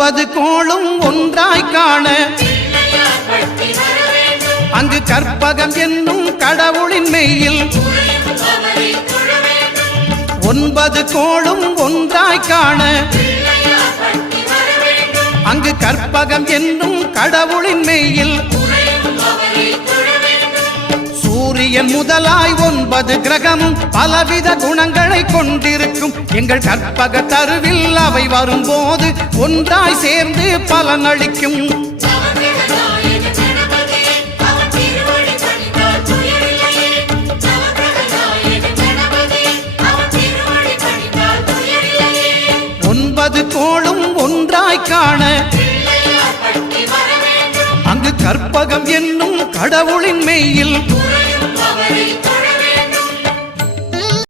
9 கோளும் ஒன்றாய் காண அங்கு கற்பகம் என்னும் கடவுளின் மெய்யில் 9 கோளும் ஒன்றாய் காண அங்கு கற்பகம் என்னும் கடவுளின் மெய்யில் சூரியன் முதலாய் 9 கிரகமும் பலவித குணங்களை கொண்டிருக்கும் எங்கள் கற்பக தருவில் அவை வரும்போது ஒன்றாய் சேர்ந்து பலனளிக்கும். கோளும் ஒன்றாய் காண அங்கு கற்பகம் என்னும் கடவுளின் மெய்யில்